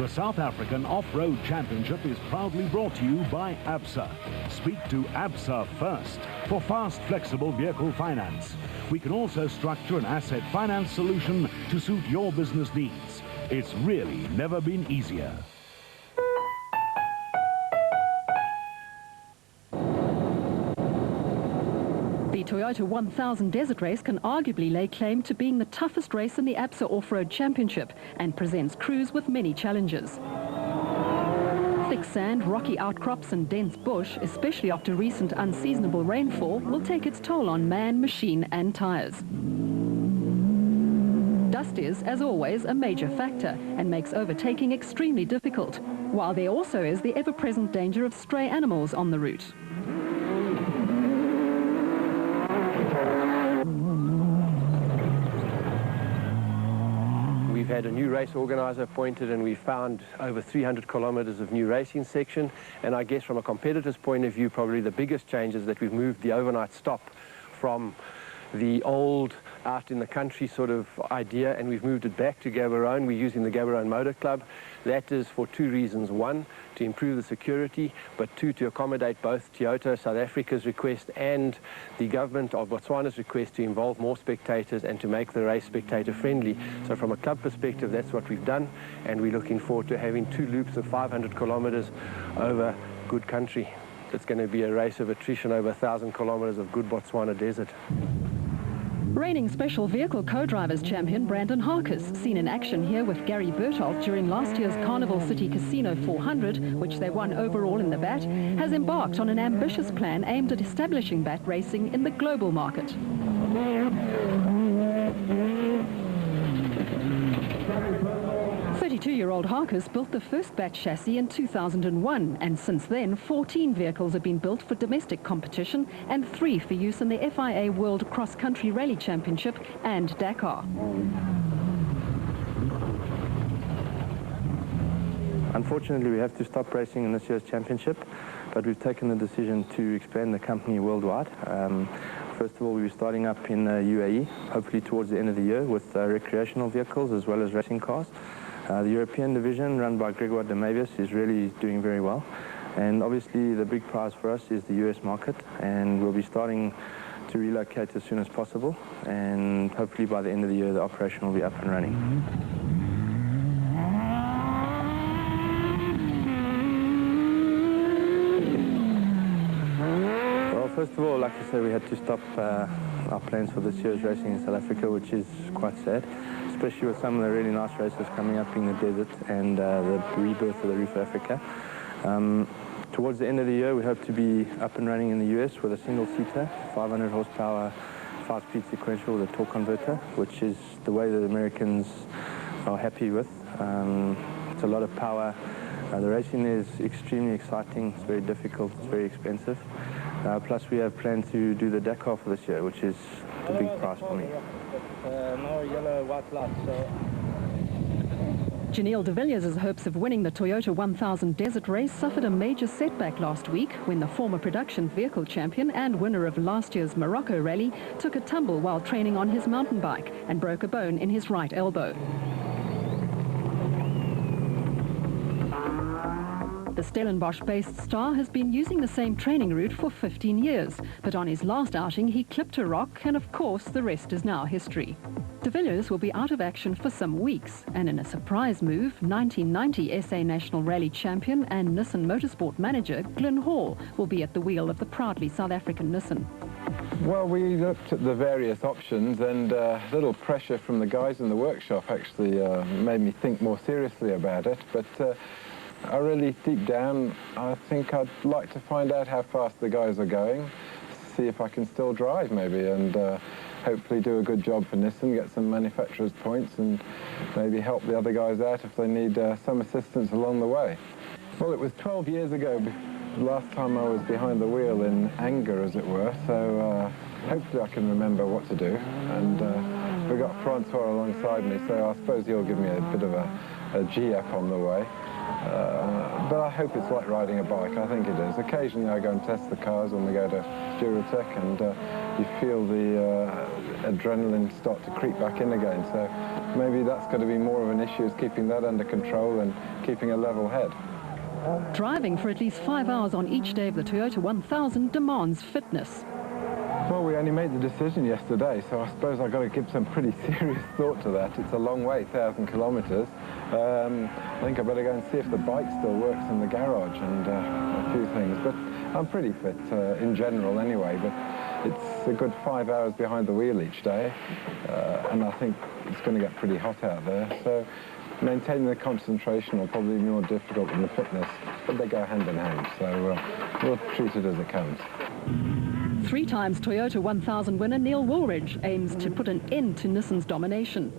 The South African Off-Road Championship is proudly brought to you by ABSA. Speak to ABSA first for fast, flexible vehicle finance. We can also structure an asset finance solution to suit your business needs. It's really never been easier. The Toyota 1000 Desert Race can arguably lay claim to being the toughest race in the ABSA Off-Road Championship and presents crews with many challenges. Thick sand, rocky outcrops and dense bush, especially after recent unseasonable rainfall, will take its toll on man, machine and tyres. Dust is, as always, a major factor and makes overtaking extremely difficult, while there also is the ever-present danger of stray animals on the route. We've had a new race organizer appointed and we found over 300 kilometers of new racing section, and I guess from a competitor's point of view, probably the biggest change is that we've moved the overnight stop from the old out in the country sort of idea, and we've moved it back to Gaborone. We're using the Gaborone Motor Club. That is for two reasons. One, to improve the security, but two, to accommodate both Toyota South Africa's request and the government of Botswana's request to involve more spectators and to make the race spectator friendly. So from a club perspective, that's what we've done, and we're looking forward to having two loops of 500 kilometers over good country. It's going to be a race of attrition over 1,000 kilometers of good Botswana desert. Reigning Special Vehicle Co-Drivers Champion Brandon Harkis, seen in action here with Gary Bertoldt during last year's Carnival City Casino 400, which they won overall in the BAT, has embarked on an ambitious plan aimed at establishing BAT racing in the global market. 32-year-old Harkis built the first BAT chassis in 2001, and since then 14 vehicles have been built for domestic competition and 3 for use in the FIA World Cross Country Rally Championship and Dakar. Unfortunately, we have to stop racing in this year's championship, but we've taken the decision to expand the company worldwide. First of all, we'll be starting up in UAE, hopefully towards the end of the year, with recreational vehicles as well as racing cars. The European division, run by Grégoire de Mavius, is really doing very well. And obviously, the big prize for us is the US market, and we'll be starting to relocate as soon as possible. And hopefully, by the end of the year, the operation will be up and running. First of all, like I said, we had to stop our plans for this year's racing in South Africa, which is quite sad, especially with some of the really nice races coming up in the desert and the rebirth of the Roof of Africa. Towards the end of the year, we hope to be up and running in the US with a single-seater, 500 horsepower, 5-speed sequential with a torque converter, which is the way that Americans are happy with. It's a lot of power. The racing is extremely exciting. It's very difficult. It's very expensive. Plus, we have planned to do the Dakar for this year, which is the big prize for me. Janelle de Villiers' hopes of winning the Toyota 1000 Desert Race suffered a major setback last week when the former production vehicle champion and winner of last year's Morocco rally took a tumble while training on his mountain bike and broke a bone in his right elbow. The Stellenbosch-based star has been using the same training route for 15 years, but on his last outing he clipped a rock, and of course the rest is now history. De Villiers will be out of action for some weeks, and in a surprise move, 1990 SA National Rally champion and Nissan Motorsport manager Glyn Hall will be at the wheel of the proudly South African Nissan. Well, we looked at the various options, and a little pressure from the guys in the workshop actually made me think more seriously about it, but I really, deep down, I think I'd like to find out how fast the guys are going, see if I can still drive maybe, and hopefully do a good job for Nissan, get some manufacturer's points, and maybe help the other guys out if they need some assistance along the way. Well, it was 12 years ago, last time I was behind the wheel in anger, as it were, so hopefully I can remember what to do. And we've got Francois alongside me, so I suppose he'll give me a bit of a G-up on the way. But I hope it's like riding a bike. I think it is. Occasionally I go and test the cars when we go to Duratec, and you feel the adrenaline start to creep back in again. So maybe that's going to be more of an issue, is keeping that under control and keeping a level head. Driving for at least 5 hours on each day of the Toyota 1000 demands fitness. Well, we only made the decision yesterday, so I suppose I've got to give some pretty serious thought to that. It's a long way, 1,000 kilometres. I think I better go and see if the bike still works in the garage and a few things. But I'm pretty fit in general anyway, but it's a good 5 hours behind the wheel each day, and I think it's going to get pretty hot out there. So maintaining the concentration will probably be more difficult than the fitness, but they go hand in hand, so we'll treat it as it comes. 3 times Toyota 1000 winner Neil Woolridge aims to put an end to Nissan's domination.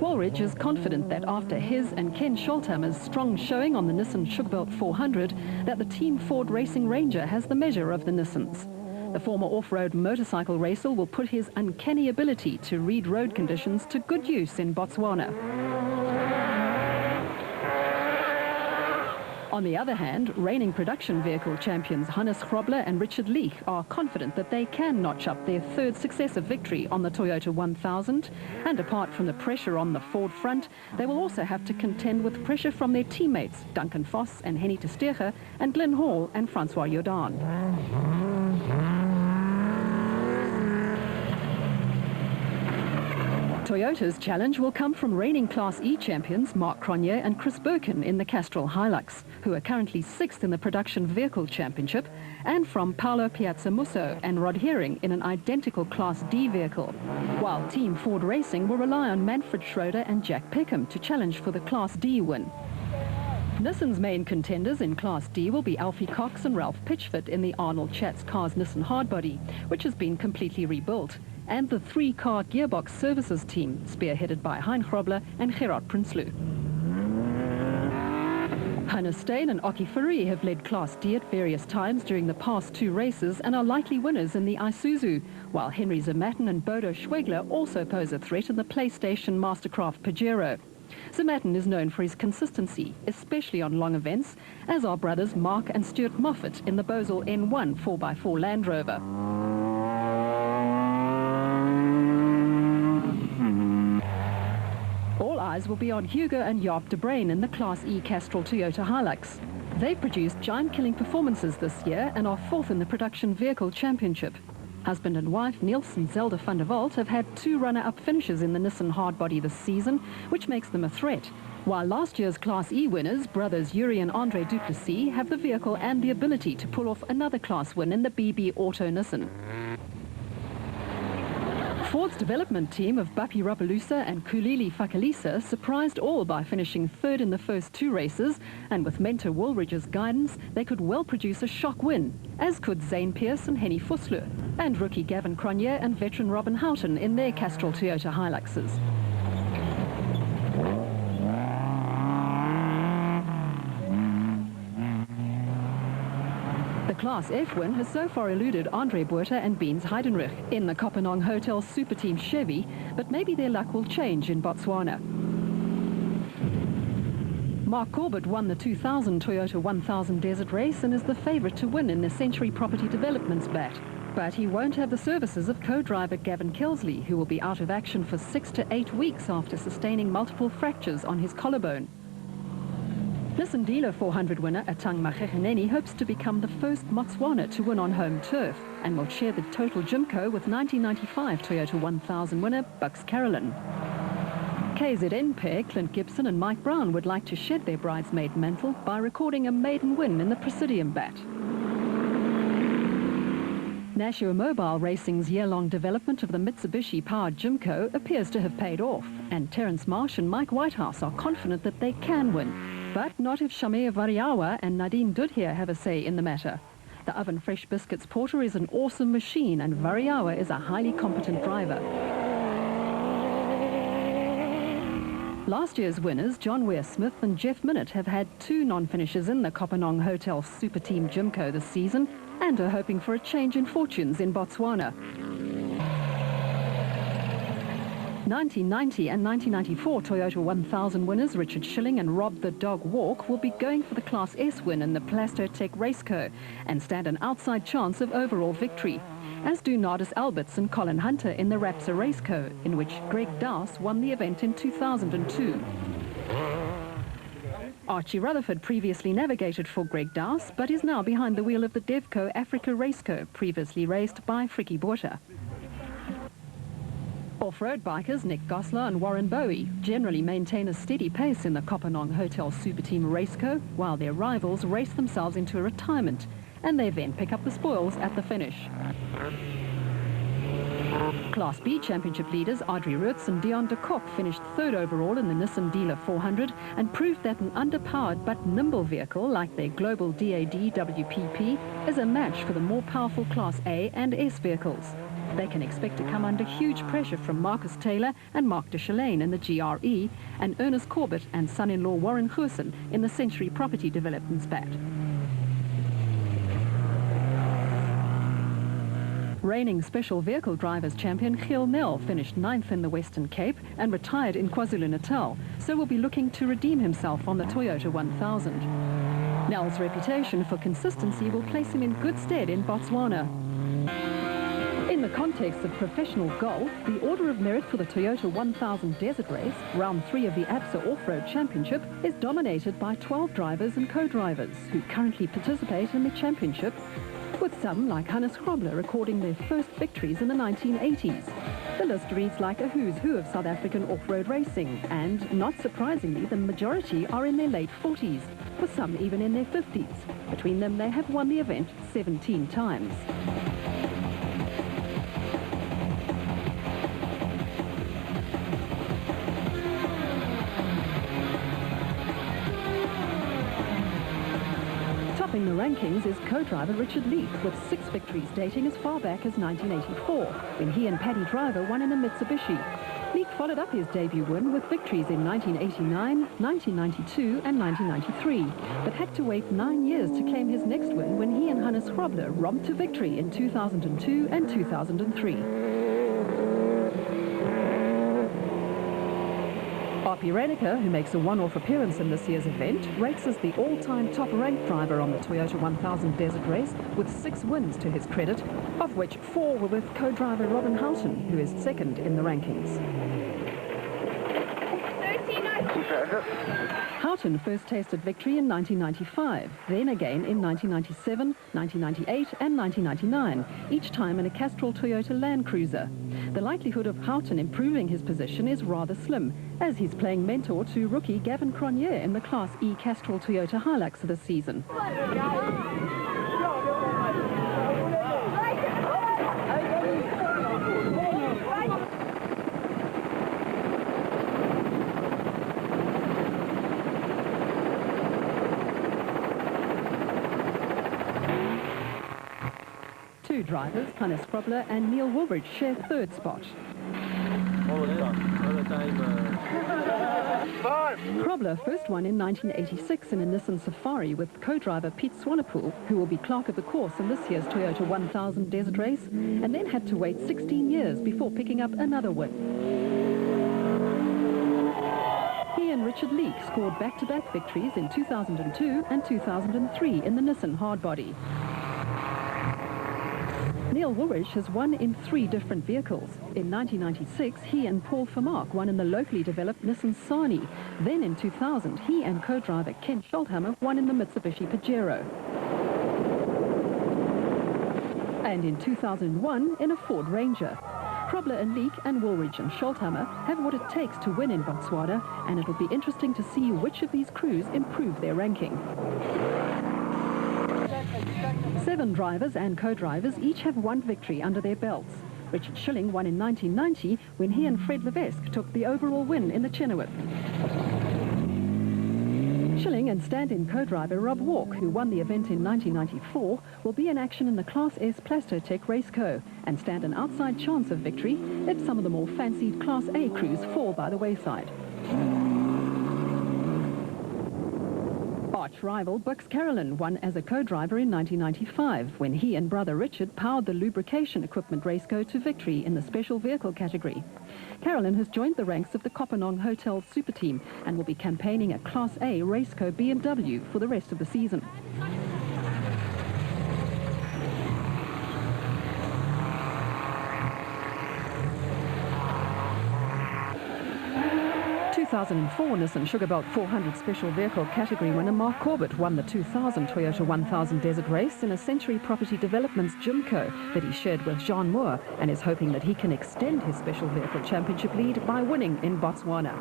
Woolridge is confident that after his and Ken Scholthammer's strong showing on the Nissan Schuckbelt 400, that the Team Ford Racing Ranger has the measure of the Nissans. The former off-road motorcycle racer will put his uncanny ability to read road conditions to good use in Botswana. On the other hand, reigning production vehicle champions Hannes Grobler and Richard Leach are confident that they can notch up their 3rd successive victory on the Toyota 1000, and apart from the pressure on the Ford front, they will also have to contend with pressure from their teammates Duncan Voss and Henny Tersteegen, and Glenn Hall and Francois Jordan. Toyota's challenge will come from reigning Class E champions Mark Cronje and Chris Birkin in the Castrol Hilux, who are currently 6th in the Production Vehicle Championship, and from Paolo Piazzamusso and Rod Herring in an identical Class D vehicle, while Team Ford Racing will rely on Manfred Schroeder and Jack Peckham to challenge for the Class D win. Nissan's main contenders in Class D will be Alfie Cox and Ralph Pitchford in the Arnold Schatz Cars Nissan Hardbody, which has been completely rebuilt, and the 3-car gearbox services team, spearheaded by Hein Grobler and Gerard Prinsloo. Hannes Steyn and Oki Fourie have led Class D at various times during the past 2 races and are likely winners in the Isuzu, while Henry Zermatten and Bodo Schwegler also pose a threat in the PlayStation Mastercraft Pajero. Zermatten is known for his consistency, especially on long events, as are brothers Mark and Stuart Moffat in the Bosel N1 4x4 Land Rover. All eyes will be on Hugo and Jaap de Bruyn in the Class E Castrol Toyota Hilux. They've produced giant-killing performances this year and are 4th in the Production Vehicle Championship. Husband and wife Niels and Zelda van der Walt have had 2 runner-up finishes in the Nissan Hardbody this season, which makes them a threat. While last year's Class E winners, brothers Yuri and Andre Duplessis, have the vehicle and the ability to pull off another class win in the BB Auto Nissan. Ford's development team of Bapi Rapaloosa and Kulili Fakalisa surprised all by finishing 3rd in the first 2 races, and with mentor Woolridge's guidance, they could well produce a shock win, as could Zane Pierce and Henny Vosloo, and rookie Gavin Cronje and veteran Robin Houghton in their Castrol Toyota Hiluxes. The Class F win has so far eluded Andre Buerta and Beens Heidenrich in the Kopenhagen Hotel Super Team Chevy, but maybe their luck will change in Botswana. Mark Corbett won the 2000 Toyota 1000 Desert Race and is the favourite to win in the Century Property Development's bat. But he won't have the services of co-driver Gavin Kelsley, who will be out of action for 6 to 8 weeks after sustaining multiple fractures on his collarbone. Nissan Dealer 400 winner Atang Magegeneni hopes to become the first Motswana to win on home turf, and will share the total Jimco with 1995 Toyota 1000 winner Bucks Carolyn. KZN pair Clint Gibson and Mike Brown would like to shed their bridesmaid mantle by recording a maiden win in the Presidium bat. Nashua Mobile Racing's year-long development of the Mitsubishi-powered Jimco appears to have paid off, and Terence Marsh and Mike Whitehouse are confident that they can win, but not if Shamea Variawa and Nadine Dudhier have a say in the matter. The Oven Fresh Biscuits porter is an awesome machine, and Variawa is a highly competent driver. Last year's winners, John Weir-Smith and Jeff Minnett, have had 2 non-finishes in the Kopenhagen Hotel Super Team Jimco this season, and are hoping for a change in fortunes in Botswana. 1990 and 1994 Toyota 1000 winners Richard Schilling and Rob the Dog Walk will be going for the Class S win in the Plastotech Raceco and stand an outside chance of overall victory, as do Nardis Alberts and Colin Hunter in the Rapsa Raceco, in which Greg Dowse won the event in 2002. Archie Rutherford previously navigated for Greg Dowse, but is now behind the wheel of the Devco Africa Raceco, previously raced by Frikkie Botha. Off-road bikers Nick Goslar and Warren Bowie generally maintain a steady pace in the Kopanong Hotel Super Team Raceco, while their rivals race themselves into a retirement, and they then pick up the spoils at the finish. Class B Championship leaders Audrey Roots and Dion de Kock finished third overall in the Nissan Dealer 400 and proved that an underpowered but nimble vehicle like their global DAD WPP is a match for the more powerful Class A and S vehicles. They can expect to come under huge pressure from Marcus Taylor and Mark de Chalane in the GRE and Ernest Corbett and son-in-law Warren Goosen in the Century Property Development Spat. Reigning Special Vehicle Drivers Champion Giel Nel finished 9th in the Western Cape and retired in KwaZulu-Natal, so will be looking to redeem himself on the Toyota 1000. Nel's reputation for consistency will place him in good stead in Botswana. In the context of professional golf, the Order of Merit for the Toyota 1000 Desert Race, round 3 of the ABSA Off-Road Championship, is dominated by 12 drivers and co-drivers who currently participate in the championship, with some like Hannes Grobler recording their first victories in the 1980s. The list reads like a who's who of South African off-road racing, and not surprisingly, the majority are in their late 40s, with some even in their 50s. Between them, they have won the event 17 times. Topping the rankings is co-driver Richard Leek, with 6 victories dating as far back as 1984, when he and Paddy Driver won in a Mitsubishi. Leek followed up his debut win with victories in 1989, 1992 and 1993, but had to wait 9 years to claim his next win when he and Hannes Grobler romped to victory in 2002 and 2003. Arpi Reiniger, who makes a one-off appearance in this year's event, ranks as the all-time top-ranked driver on the Toyota 1000 Desert Race, with 6 wins to his credit, of which 4 were with co-driver Robin Houghton, who is second in the rankings. Houghton first tasted victory in 1995, then again in 1997, 1998 and 1999, each time in a Castrol Toyota Land Cruiser. The likelihood of Houghton improving his position is rather slim, as he's playing mentor to rookie Gavin Cronje in the Class E Castrol Toyota Hilux this season. Two drivers, Hannes Grobler and Neil Woolridge, share third spot. Grobler first won in 1986 in a Nissan Safari with co-driver Pete Swanepoel, who will be clerk of the course in this year's Toyota 1000 Desert Race, and then had to wait 16 years before picking up another win. He and Richard Leek scored back-to-back victories in 2002 and 2003 in the Nissan Hardbody. Neil Woolridge has won in 3 different vehicles. In 1996, he and Paul Vermaak won in the locally developed Nissan Sani. Then in 2000, he and co-driver Ken Scholthammer won in the Mitsubishi Pajero. And in 2001, in a Ford Ranger. Grobler and Leek and Woolridge and Scholthammer have what it takes to win in Botswana, and it'll be interesting to see which of these crews improve their ranking. 7 drivers and co-drivers each have 1 victory under their belts. Richard Schilling won in 1990 when he and Fred Levesque took the overall win in the Chenoweth. Schilling and stand-in co-driver Rob Walk, who won the event in 1994, will be in action in the Class S Plastotech Raceco and stand an outside chance of victory if some of the more fancied Class A crews fall by the wayside. Arch rival Bux Carolyn won as a co-driver in 1995 when he and brother Richard powered the lubrication equipment raceco to victory in the special vehicle category. Carolyn has joined the ranks of the Kopanong Hotel Super Team and will be campaigning a Class A raceco BMW for the rest of the season. In 2004, Nissan Sugarbelt 400 special vehicle category winner Mark Corbett won the 2000 Toyota 1000 Desert Race in a Century Property Developments Jimco that he shared with Jean Moore, and is hoping that he can extend his special vehicle championship lead by winning in Botswana.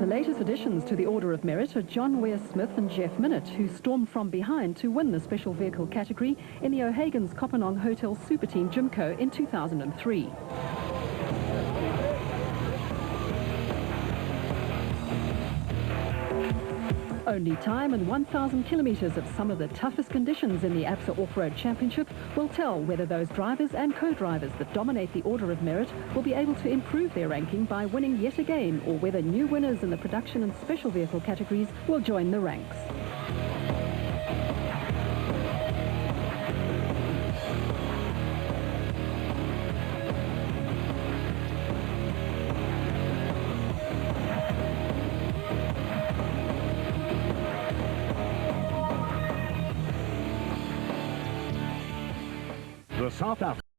The latest additions to the Order of Merit are John Weir-Smith and Jeff Minnett, who stormed from behind to win the special vehicle category in the O'Hagan's Kopanong Hotel Super Team Jimco in 2003. Only time and 1,000 kilometres of some of the toughest conditions in the ABSA Off-Road Championship will tell whether those drivers and co-drivers that dominate the Order of Merit will be able to improve their ranking by winning yet again, or whether new winners in the production and special vehicle categories will join the ranks. The South African